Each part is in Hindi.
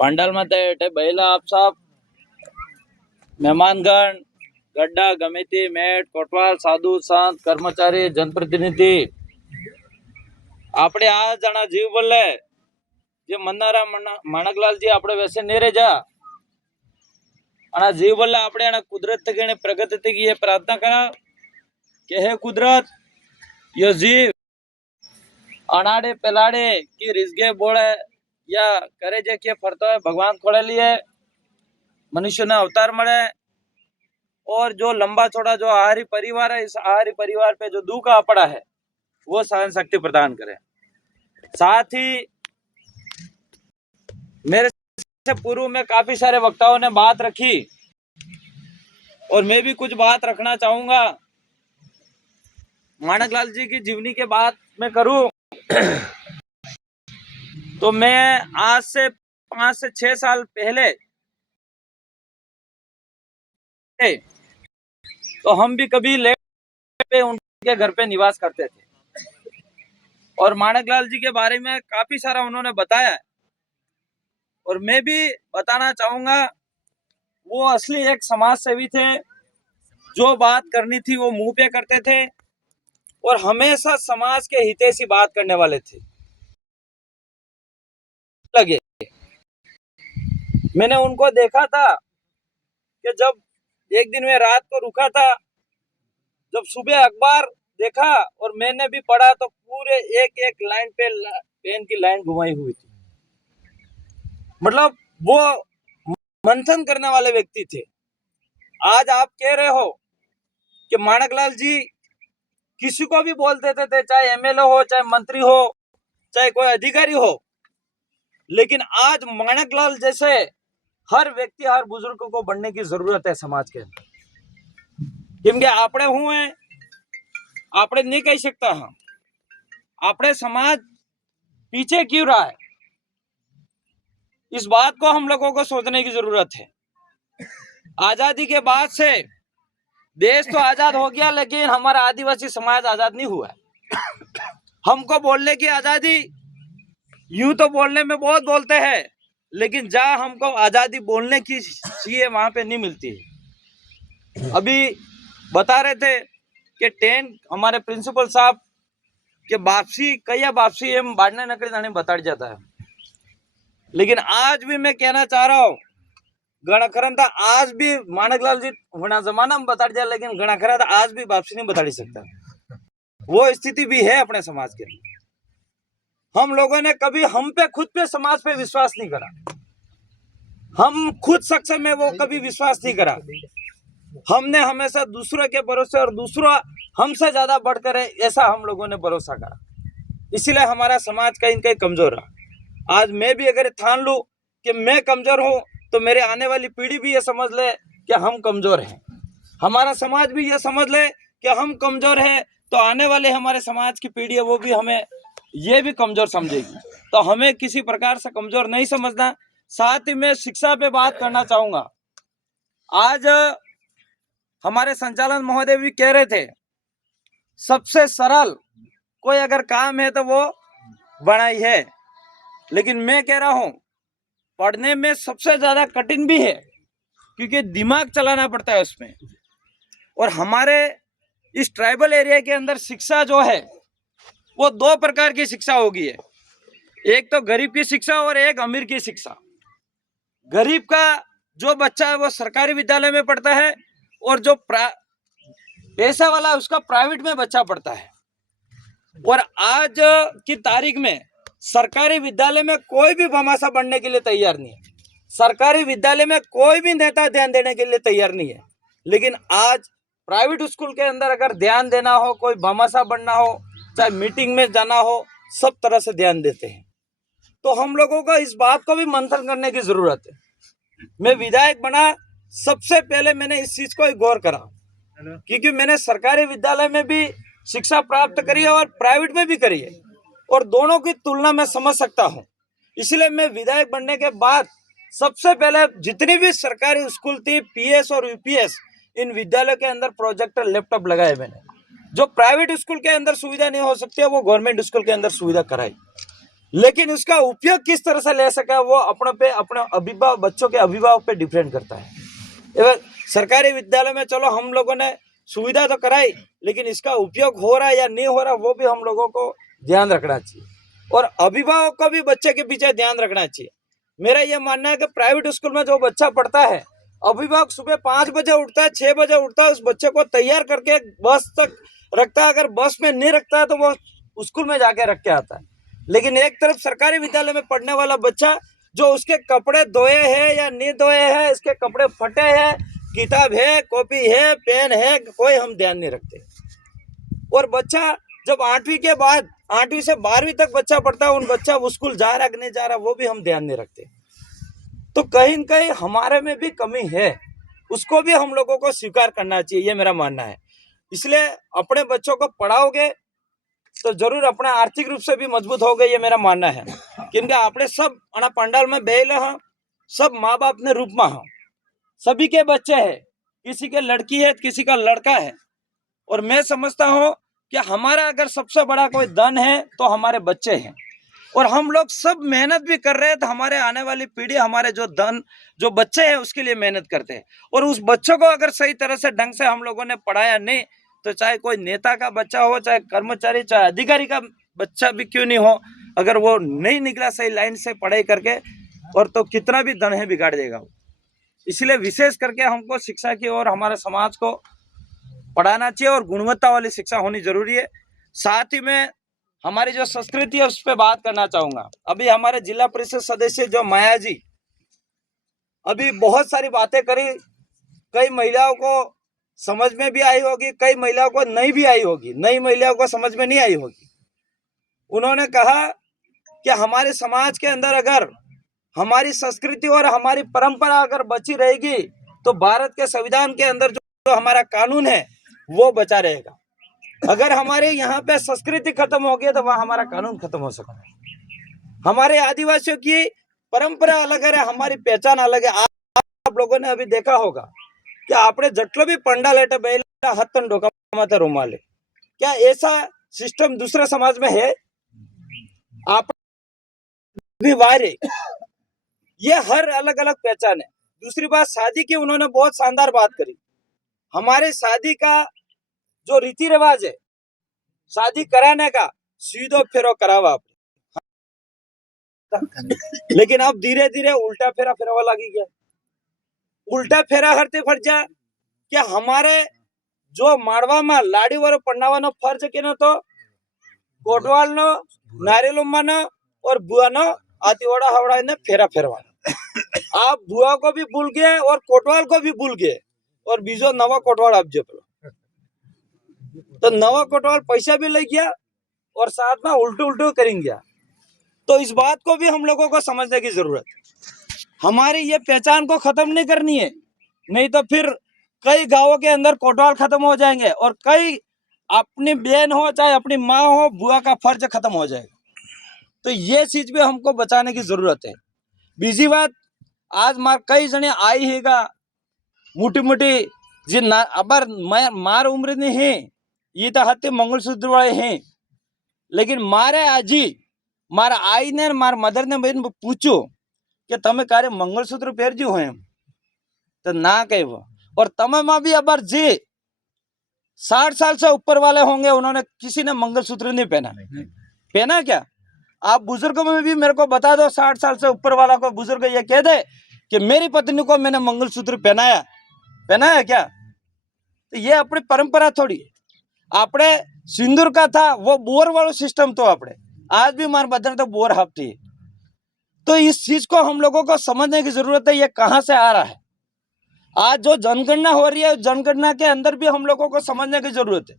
पंडाल में बैला आप साहब मेहमानगण गड्ढा गमिति मेट कोटवाल साधु संत कर्मचारी जनप्रतिनिधि આપણે આ જણા જીવ બોલે જે મન્નારા માણકલાલજી આપણે વैसे नहीं रह जा અને જીવ બોલે આપણે એના કુદરત તકે પ્રગતિ તકે ये प्रार्थना करा કે હે કુદરત यो जीव अनाड़े पेलाड़े की रिजगे बोले या करे जे के फरतो है भगवान खोले लिए मनुष्य ने अवतार मरे और जो लंबा चौड़ा जो आहारी परिवार है इस आहारी परिवार पे जो दुख आ पड़ा है वो सहन शक्ति प्रदान करे। साथ ही मेरे से पूर्व में काफी सारे वक्ताओं ने बात रखी और मैं भी कुछ बात रखना चाहूंगा। माणकलाल जी की जीवनी के बात मैं करूं तो मैं आज से 5 से 6 साल पहले तो हम भी कभी लेट पे उनके घर पे निवास करते थे और माणकलाल जी के बारे में काफी सारा उन्होंने बताया और मैं भी बताना चाहूंगा वो असली एक समाज सेवी थे। जो बात करनी थी वो मुंह पे करते थे और हमेशा समाज के हितैषी बात करने वाले थे। लगे मैंने उनको देखा था कि जब एक दिन मैं रात को रुका था, जब सुबह अखबार देखा और मैंने भी पढ़ा तो पूरे एक एक लाइन पे पेन की लाइन घुमाई हुई थी। मतलब वो मंथन करने वाले व्यक्ति थे। आज आप कह रहे हो कि माणकलाल जी किसी को भी बोल देते थे, चाहे एमएलए हो, चाहे मंत्री हो, चाहे कोई अधिकारी हो, लेकिन आज माणकलाल जैसे हर व्यक्ति हर बुजुर्ग को बनने की जरूरत है समाज के अंदर। क्योंकि आपने हुए आपने नहीं कह सकता हम आपने समाज पीछे क्यों रहा है, इस बात को हम लोगों को सोचने की जरूरत है। आजादी के बाद से देश तो आजाद हो गया लेकिन हमारा आदिवासी समाज आजाद नहीं हुआ है। हमको बोलने की आजादी यूं तो बोलने में बहुत बोलते हैं लेकिन जहां हमको आजादी बोलने की चाहिए वहां पे नहीं मिलती है। अभी बता रहे थे कि 10 हमारे प्रिंसिपल साहब के वापसी कई वापसी एम बाढ़ने नकली जाने बता जाता है, लेकिन आज भी मैं कहना चाह रहा हूँ गणखरन था आज भी माणकलाल जी होना जमाना में बता दिया लेकिन गणखरा था आज भी वापसी नहीं बता सकता। वो स्थिति भी है अपने समाज के। हम लोगों ने कभी हम पे खुद पे समाज पे विश्वास नहीं करा, हम खुद सक्षम में वो कभी विश्वास नहीं करा। हमने हमेशा दूसरों के भरोसे और दूसरा हमसे ज्यादा बढ़कर है ऐसा हम लोगों ने भरोसा करा, इसीलिए हमारा समाज कहीं कहीं कमजोर रहा। आज मैं भी अगर ठान लूं कि मैं कमजोर हूं तो मेरे आने वाली पीढ़ी भी ये समझ ले कि हम कमजोर हैं, हमारा समाज भी ये समझ ले कि हम कमजोर हैं, तो आने वाले हमारे समाज की पीढ़ी है वो भी हमें ये भी कमजोर समझेगी। तो हमें किसी प्रकार से कमजोर नहीं समझना। साथ ही मैं शिक्षा पे बात करना चाहूंगा। आज हमारे संचालन महोदय भी कह रहे थे सबसे सरल कोई अगर काम है तो वो पढ़ाई है, लेकिन मैं कह रहा हूं पढ़ने में सबसे ज्यादा कठिन भी है क्योंकि दिमाग चलाना पड़ता है उसमें। और हमारे इस ट्राइबल एरिया के अंदर शिक्षा जो है वो 2 प्रकार की शिक्षा होगी है, एक तो गरीब की शिक्षा और एक अमीर की शिक्षा। गरीब का जो बच्चा है वो सरकारी विद्यालय में पढ़ता है और जो पैसा वाला है उसका प्राइवेट में बच्चा पढ़ता है। और आज की तारीख में सरकारी विद्यालय में कोई भी भामाशाह बनने के लिए तैयार नहीं है, सरकारी विद्यालय में कोई भी नेता ध्यान देने के लिए तैयार नहीं है। लेकिन आज प्राइवेट स्कूल के अंदर अगर ध्यान देना हो, कोई भामाशाह बनना हो, चाहे मीटिंग में जाना हो, सब तरह से ध्यान देते हैं। तो हम लोगों को इस बात को भी मंथन करने की जरूरत है। मैं विधायक बना सबसे पहले मैंने इस चीज को गौर करा क्योंकि मैंने सरकारी विद्यालय में भी शिक्षा प्राप्त करी है और प्राइवेट में भी करी है और दोनों की तुलना में समझ सकता हूं। इसलिए मैं विधायक बनने के बाद सबसे पहले जितनी भी सरकारी स्कूल थी पीएस और यूपीएस इन विद्यालयों के अंदर प्रोजेक्टर लैपटॉप लगाए मैंने। जो प्राइवेट स्कूल के अंदर सुविधा नहीं हो सकती है वो गवर्नमेंट स्कूल के अंदर सुविधा कराई। लेकिन उसका उपयोग किस तरह से ले सका वो अपने अभिभावक बच्चों के अभिभावक पे डिपेंड करता है। एवं सरकारी विद्यालय में चलो हम लोगों ने सुविधा तो कराई, लेकिन इसका उपयोग हो रहा है या नहीं हो रहा वो भी हम लोगों को ध्यान रखना चाहिए, और अभिभावक को भी बच्चे के पीछे ध्यान रखना चाहिए। मेरा यह मानना है कि प्राइवेट स्कूल में जो बच्चा पढ़ता है, अभिभावक सुबह 5 बजे उठता है, 6 बजे उठता है, उस बच्चे को तैयार करके बस तक रखता है। अगर बस में नहीं रखता है तो वो स्कूल में जाके रख के आता है। लेकिन एक तरफ सरकारी विद्यालय में पढ़ने वाला बच्चा, जो उसके कपड़े धोए हैं या नहीं धोए हैं, इसके कपड़े फटे हैं, किताब है, कॉपी है, पेन है, कोई हम ध्यान नहीं रखते। और बच्चा जब 8वीं के बाद 8वीं से 12वीं तक बच्चा पढ़ता है, उन बच्चा वो स्कूल जा रहा कि नहीं जा रहा वो भी हम ध्यान नहीं रखते। तो कहीं न कहीं हमारे में भी कमी है, उसको भी हम लोगों को स्वीकार करना चाहिए, ये मेरा मानना है। इसलिए अपने बच्चों को पढ़ाओगे तो जरूर अपना आर्थिक रूप से भी मजबूत हो गए, ये मेरा मानना है। क्योंकि आपने सब अना पंडाल में बेले हैं, सब माँ बाप ने रूप में हैं, सभी के बच्चे हैं, किसी के लड़की है, किसी का लड़का है। और मैं समझता हूँ कि हमारा अगर सबसे बड़ा कोई धन है तो हमारे बच्चे हैं, और हम लोग सब मेहनत भी कर रहे हैं तो हमारे आने वाली पीढ़ी, हमारे जो बच्चे हैं उसके लिए मेहनत करते हैं। और उस बच्चों को अगर सही तरह से ढंग से हम लोगों ने पढ़ाया नहीं, तो चाहे कोई नेता का बच्चा हो, चाहे कर्मचारी, चाहे अधिकारी का बच्चा भी क्यों नहीं हो, अगर वो नहीं निकला सही लाइन से पढ़ाई करके, और तो कितना भी धन है बिगाड़ देगा वो। इसलिए विशेष करके हमको शिक्षा की ओर हमारे समाज को पढ़ाना चाहिए, और गुणवत्ता वाली शिक्षा होनी जरूरी है। साथ ही में हमारी जो संस्कृति है उस पर बात करना चाहूंगा। अभी हमारे जिला परिषद सदस्य जो माया जी अभी बहुत सारी बातें करी, कई महिलाओं को समझ में भी आई होगी, कई महिलाओं को नहीं भी आई होगी, नई महिलाओं को समझ में नहीं आई होगी। उन्होंने कहा कि हमारे समाज के अंदर अगर हमारी संस्कृति और हमारी परंपरा अगर बची रहेगी तो भारत के संविधान के अंदर जो हमारा कानून है वो बचा रहेगा। अगर हमारे यहाँ पे संस्कृति खत्म हो गई तो वहाँ हमारा कानून खत्म हो सकता है। हमारे आदिवासियों की परंपरा अलग है, हमारी पहचान अलग है। आप लोगों ने अभी देखा होगा कि आपने जटलो भी पंडा लेटे बैला हथन डोका माथे रुमाले, क्या ऐसा सिस्टम दूसरे समाज में है? आप भी वायरे, ये हर अलग अलग पहचान है। दूसरी बात, शादी की उन्होंने बहुत शानदार बात करी। हमारे शादी का जो रीति रिवाज है, शादी कराने का सीधो फेरो करावा आप, लेकिन अब धीरे धीरे उल्टा फेरा फेरावा लगी गया। उल्टा फेरा हरते फर्जा क्या हमारे जो मारवा में लाड़ी वारो पन्नावानो फर्ज के न तो कोटवाल नो, नारियलुम्मा नो और बुआ नो आतिवाड़ा हवड़ा ने फेरा फेरवाना। आप बुआ को भी भूल गए और कोटवाल को भी भूल गए, और बीजो नवा कोटवाल आप जब तो नवा कोटवाल पैसा भी ले गया और साथ में उल्टू उल्टू करेंगे। तो इस बात को भी हम लोगों को समझने की जरूरत है। हमारी ये पहचान को खत्म नहीं करनी है, नहीं तो फिर कई गांवों के अंदर कोटवाल खत्म हो जाएंगे और कई अपनी बहन हो चाहे अपनी माँ हो, बुआ का फर्ज खत्म हो जाएगा। तो ये चीज भी हमको बचाने की जरूरत है। बीजी बात, आज मार कई जने आई हैगा मोटी मोटी जी अबर मार उम्र नहीं है, ये तो हत्या मंगलसूत्र वाले हैं, लेकिन मारे आजी मारा आई ने मार मदर ने बहन पूछो कि तमे कार्य मंगलसूत्र पहरजू हो एम तो ना कहे वो। और तमे माँ भी अबर जी 60 साल से ऊपर वाले होंगे, उन्होंने किसी ने मंगलसूत्र नहीं पहना। पहना क्या? आप बुजुर्गों में भी मेरे को बता दो, 60 साल से ऊपर वाला को बुजुर्ग ये कह दे कि मेरी पत्नी को मैंने मंगलसूत्र पहनाया क्या? तो ये अपनी परंपरा थोड़ी। आपने सिंदूर का था वो बोर वाला सिस्टम, तो आपने आज भी मार बदल तो बोर हफ्ती है। तो इस चीज को हम लोगों को समझने की जरूरत है, ये कहां से आ रहा है। आज जो जनगणना हो रही है, जनगणना के अंदर भी हम लोगों को समझने की जरूरत है।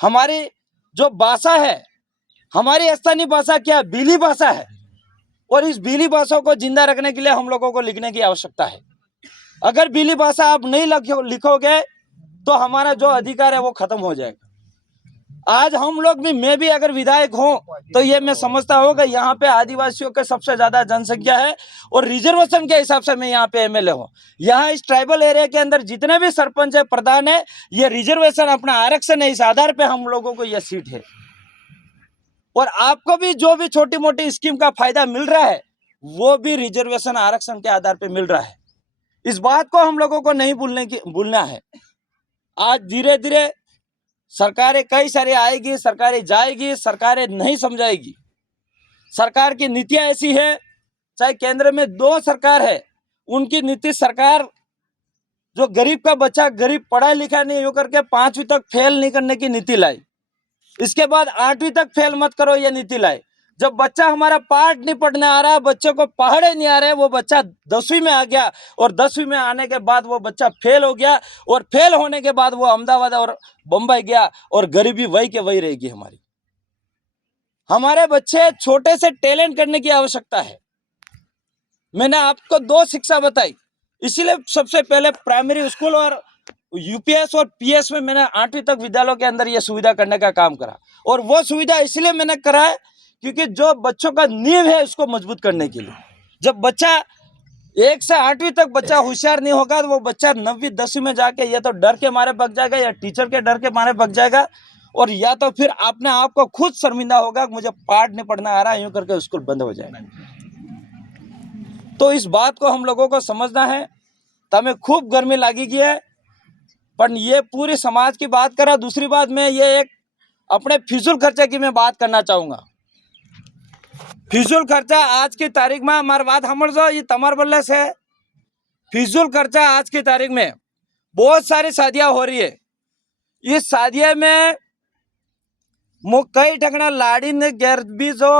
हमारी जो भाषा है, हमारी स्थानीय भाषा क्या भीली भाषा है, और इस भीली भाषा को जिंदा रखने के लिए हम लोगों को लिखने की आवश्यकता है। अगर भीली भाषा आप नहीं लिखोगे तो हमारा जो अधिकार है वो खत्म हो जाएगा। आज हम लोग भी, मैं भी अगर विधायक हूं तो ये मैं समझता हूं कि यहाँ पे आदिवासियों के सबसे ज्यादा जनसंख्या है, और रिजर्वेशन के हिसाब से मैं यहाँ पे एमएलए हूँ। यहाँ इस ट्राइबल एरिया के अंदर जितने भी सरपंच है, प्रधान है, ये रिजर्वेशन अपना आरक्षण है, इस आधार पे हम लोगों को यह सीट है। और आपको भी जो भी छोटी मोटी स्कीम का फायदा मिल रहा है वो भी रिजर्वेशन आरक्षण के आधार पे मिल रहा है। इस बात को हम लोगों को नहीं भूलना है। आज धीरे धीरे सरकारें कई सारी आएगी, सरकारें जाएगी, सरकारें नहीं समझाएगी। सरकार की नीतियां ऐसी है, चाहे केंद्र में 2 सरकार है, उनकी नीति सरकार जो गरीब का बच्चा गरीब पढ़ा लिखा नहीं होकर के 5वीं तक फेल नहीं करने की नीति लाई, इसके बाद 8वीं तक फेल मत करो ये नीति लाई। जब बच्चा हमारा पाठ नहीं पढ़ने आ रहा, बच्चे को पढ़े नहीं आ रहे, वो बच्चा 10वीं में आ गया और 10वीं में आने के बाद वो बच्चा फेल हो गया और फेल होने के बाद वो अहमदाबाद और बम्बई गया और गरीबी वही के वही रहेगी हमारी। हमारे बच्चे छोटे से टैलेंट करने की आवश्यकता है। मैंने आपको 2 शिक्षा बताई, इसीलिए सबसे पहले प्राइमरी स्कूल और यूपीएस और पीएस में मैंने 8वीं तक विद्यालयों के अंदर यह सुविधा करने का काम करा। और वो सुविधा इसलिए मैंने करा है क्योंकि जो बच्चों का नींव है उसको मजबूत करने के लिए। जब बच्चा 1 से 8वीं तक बच्चा होशियार नहीं होगा तो वो बच्चा 9वीं 10वीं में जाके या तो डर के मारे भाग जाएगा या टीचर के डर के मारे भाग जाएगा और या तो फिर अपने आप को खुद शर्मिंदा होगा मुझे पाठ नहीं पढ़ना आ रहा है, यूं करके स्कूल बंद हो जाएगा। तो इस बात को हम लोगों को समझना है। तमें खूब गर्मी लगी गई है, पर ये पूरी समाज की बात करा। दूसरी बात मैं ये एक अपने फिजूल खर्चे की मैं बात करना चाहूँगा। फिजूल खर्चा आज की तारीख में हमारी बात समझ जो ये तमर बल्ले से फिजूल खर्चा आज की तारीख में बहुत सारी शादियाँ हो रही है। इस शादियाँ में कई ठगना लाड़ी ने गैरबी जो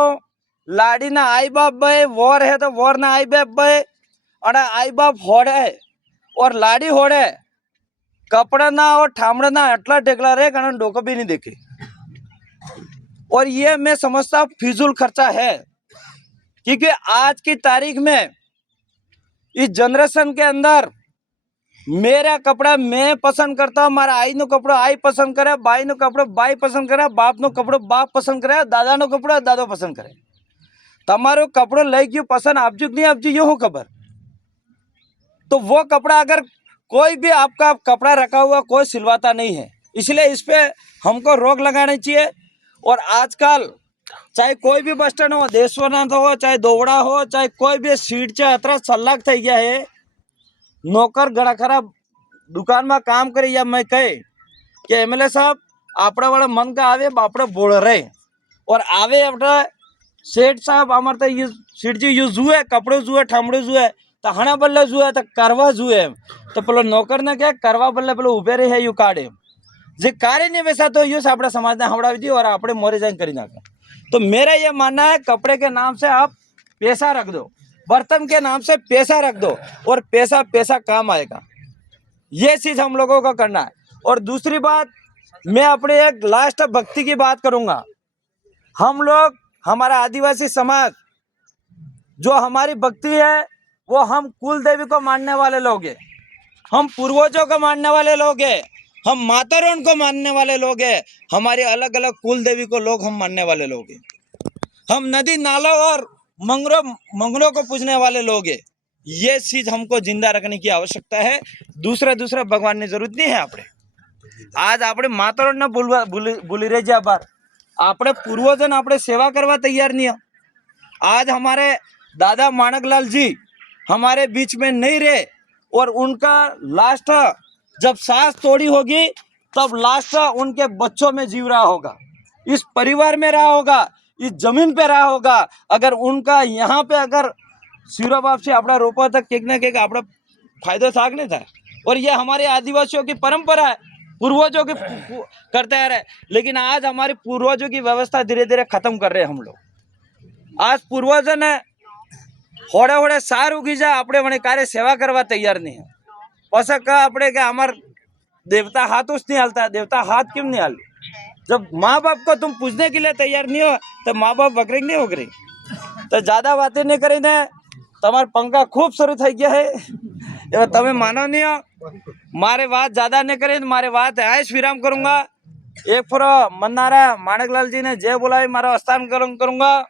लाड़ी ना आई बाप भाई वोर है तो वोर ना आई बाप भाई और आई बाप होड़े और लाड़ी होड़े कपड़ा ना और ठामड़ा ना अटला टेकला रहे कारण डोका भी नहीं देखे। और ये मैं समझता फिजूल खर्चा है क्योंकि आज की तारीख में इस जनरेशन के अंदर मेरा कपड़ा मैं पसंद करता हूँ, मारा आई नो कपड़ो आई पसंद करे, बाई नो कपड़ो बाई पसंद करे, बाप नो कपड़ो बाप पसंद करे, दादा नो कपड़ो दादो पसंद करे। तमारो कपड़ो लई क्यों पसंद आपजू नहीं आपजू ये हो खबर। तो वो कपड़ा अगर कोई भी आपका कपड़ा रखा हुआ कोई सिलवाता नहीं है, इसलिए इस पे हमको रोक लगानी चाहिए। और आजकल चाहे कोई भी बस स्टैंड हो, देशवनाथ हो, चाहे दोवड़ा हो, चाहे कोई भी सीट चे अतरा सलाक थी गया है। नौकर गड़ा खराब दुकान में काम करे या मैं कहे कि एमएलए साहब आपड़ा वाला मन का आवे बापड़ा बोल रहे और आवे अपना सेठ साहब हमारे तो ये सेठ जी यू जू है कपड़े जू है ठामड़े जू है तो हना बल्ले जू है तो करवा जू है तो पेलो नौकर ने क्या करवा बल्ले पेलो उबे रहे है यू काढ़े जे कार्य नहीं वैसा तो यूँ अपना समाज ने हवड़ा दी और आपने मोरे जाए करी नाका। तो मेरा ये मानना है कपड़े के नाम से आप पैसा रख दो, बर्तन के नाम से पैसा रख दो और पैसा पैसा काम आएगा। ये चीज हम लोगों को करना है। और दूसरी बात मैं अपने एक लास्ट भक्ति की बात करूंगा। हम लोग हमारा आदिवासी समाज जो हमारी भक्ति है वो हम कुल देवी को मानने वाले लोग हैं, हम पूर्वजों को मानने वाले लोग हैं, हम माता रानी को मानने वाले लोग हैं, हमारे अलग अलग कुल देवी को लोग हम मानने वाले लोग हैं, हम नदी नालों और मंगरों को पूजने वाले लोग हैं। ये चीज हमको जिंदा रखने की आवश्यकता है। दूसरा भगवान ने जरूरत नहीं है। आज आपने माता रानी भूली रहे जा बार आपने पूर्वजन आपने सेवा करवा तैयार नहीं है। आज हमारे दादा माणकलाल जी हमारे बीच में नहीं रहे और उनका लास्ट जब सांस तोड़ी होगी तब लास्ट उनके बच्चों में जीव रहा होगा, इस परिवार में रहा होगा, इस जमीन पे रहा होगा। अगर उनका यहाँ पे अगर सिरा बाप से अपना रोपा तक केक ना केक अपना फायदा सागने था। और ये हमारे आदिवासियों की परंपरा है, पूर्वजों की करते आ रहे। लेकिन आज हमारे पूर्वजों की व्यवस्था धीरे धीरे खत्म कर रहे हैं हम लोग। आज पूर्वजों ने होड़े होड़े सार उगी जा अपने बने कार्य सेवा करवा तैयार नहीं है। पसा का अपने के हमार देवता हाथ उस नहीं हालता, देवता हाथ क्यों नहीं हाल। जब माँ बाप को तुम पूछने के लिए तैयार नहीं हो तो माँ बाप बकरे नहीं हो गए। तो ज्यादा बातें नहीं करी ने तमार पंखा खूब शुरू थी गया है तमें मानो नहीं हो। मारे बात ज्यादा नहीं करे, मारे बात ऐश विराम करूंगा। एक पूरा मन्नारा माणकलाल जी ने जय बोला मारा स्थान करूंगा।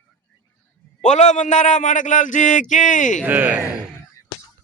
बोलो मन्नारा माणकलाल जी की।